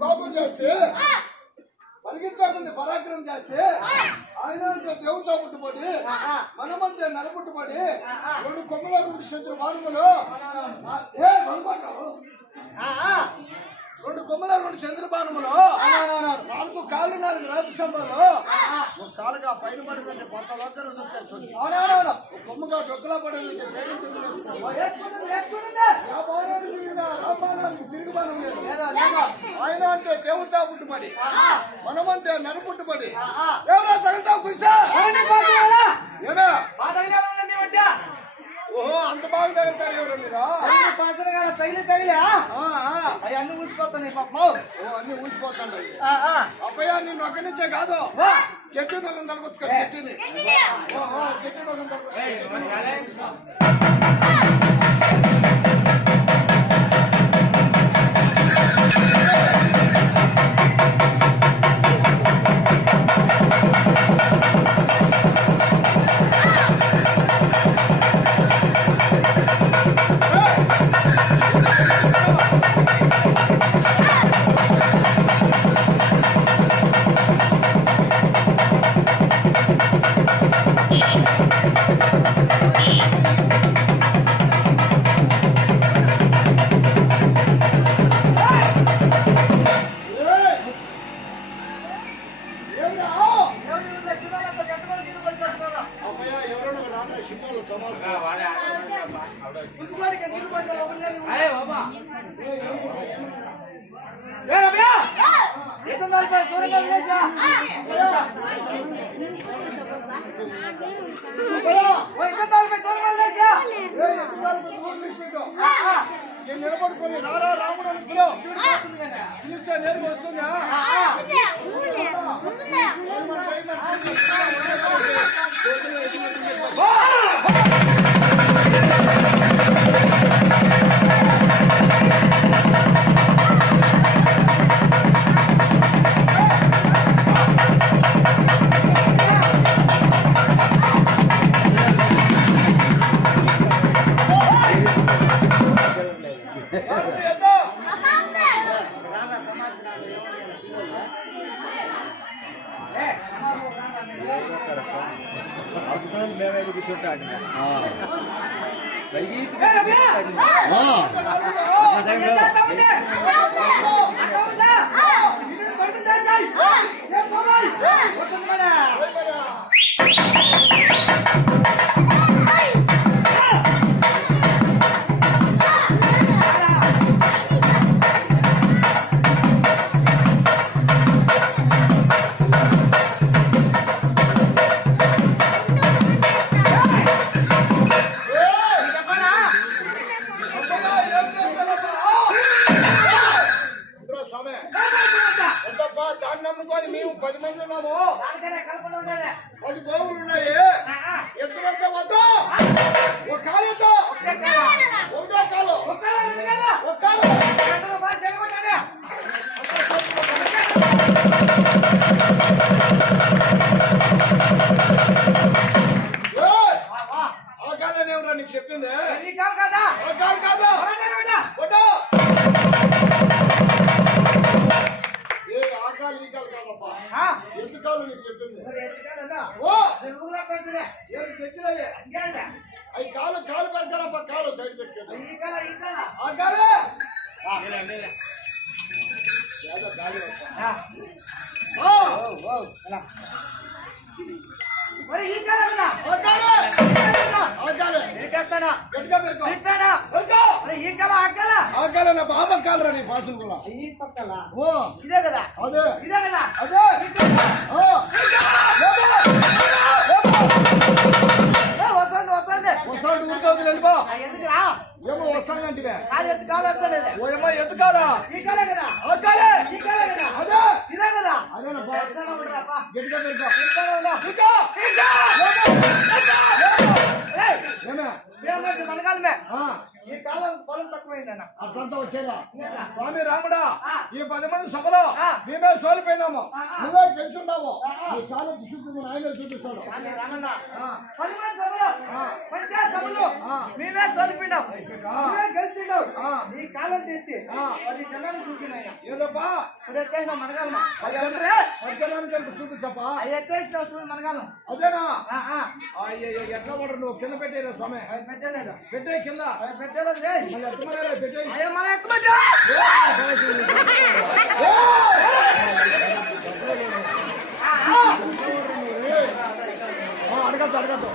కోపం చేస్తే పరిగెత్తుకుంది పరాక్రమం చేస్తే ఆయన దేవతా పుట్టుబడి మనమంటే నరపుట్టుబడి రెండు కొమ్మల రెండు శత్రు బాణములు రెండు కొమ్మల రెండు చంద్రబాణములు 4 కాళ్ళు 4 రాజు స్తంభాలు ఒక కాలుగా పైన పడదంటే కొత్త ఒక్కరు దొక్కేస్తుంది కొమ్మగా డొక్కలా పడదంటే తిరుగు బాణం లేదు ఆయన అంటే దేవతా పుట్టుబడి మనమంటే నరపుట్టుబడి ఎవరా తగతా కూర్చో ఏమే ఓహో అంత బాగా తగ్గుతారు ఎవరు మీరు తగిలి అన్ని ఊసిపోతాయి అన్ని ఊసిపోతాయి అబ్బయ్యా నిన్ను ఒక్కడి నుంచే కాదు చెట్టు నగం తడగొచ్చు చెట్టుని చెట్టు నగం నిలబడుకొని రారా రాముడు అని పిలిస్తే నేరుగా వస్తుందా చెప్తుంది ఈ కాలు కదా ఆ కాలు కాదు కొట్టు. ఏ ఆ కాలు ఈ కాలు కాదప్పా ఎందుకు కాలు నీకు చెప్పింది ఓ ఏది తెచ్చినది అవి కాలు కాలు పెడతారప్ప కాలు సైడ్ పెట్టారు ఆ కాలు ఏదో గాలి వస్తా. మరి ఈ కాలు ఆ కాలు ఆ కాలు నీకెత్తానా గట్టిగా పెట్టుకో. నీకెత్తానా పెట్టుకో. మరి ఈ కాలు ఆ కాలు ఆ కాలు నా బాబా కాలురా నీ పాసులు కూడా ఈ పక్కల ఓ ఇదే కదా అదే ఇదే కదా అదే ఓ వస్తుంది వస్తుంది వస్తాడు ఊరికవుతుంది వెళ్ళిపో ఎందుకురా ఏమో వస్తానంటే కాలు ఎత్తు కాలు వస్తుంది ఓ ఏమో ఎత్తుకారా ఈ కాలే కదా ఆ కాలే ఈ కాలే కదా అదే ఇదే కదా అదేనప్పా ఎక్కడ ఉండరాపా గట్టిగా పెట్టుకో. ఇక్కడ ఉండు ఇంకా ఏయ్ ఏమే మేమన్నట్టు మనకాలమే ఆ ఈ కాలం పొలం తక్కువైందన్న అట్లంతా వచ్చేదా స్వామి రాముడా ఆ. ఈ 10 మంది సభలో ఆ. మేమే సోలిపోయినాము ఆ. నువ్వే గెలుచున్నావు నీ కాలం చూపించుకుని ఆయన చూపిస్తాడు కానీ రామన్న ఆ. 10 మంది సభలో ఆ. పంచాయత్ సభలో ఆ. మేమే సోలిపోయినాం ఆ. నువ్వే గెలిచిండావు ఆ. నీ కాలం తీసి ఆ. 10 జనాలు చూసినాయన ఏదప్పా ఇప్పుడు ఎత్తేసినావు మనగాలం మధ్యాహ్నానికి చూపించప్పా అది ఎత్తేసినావు చూడు మనగాలం అదేనా ఆ. అయ్యో ఎట్లా పడరు నువ్వు కింద పెట్టేరా స్వామి అది పెట్టలేదు పెట్టే కింద అది పెట్టలేదు రే మళ్ళీ ఎత్తమనేరా పెట్టే అయ్యో మన ఎక్కువ అడగద్దు అడగద్దు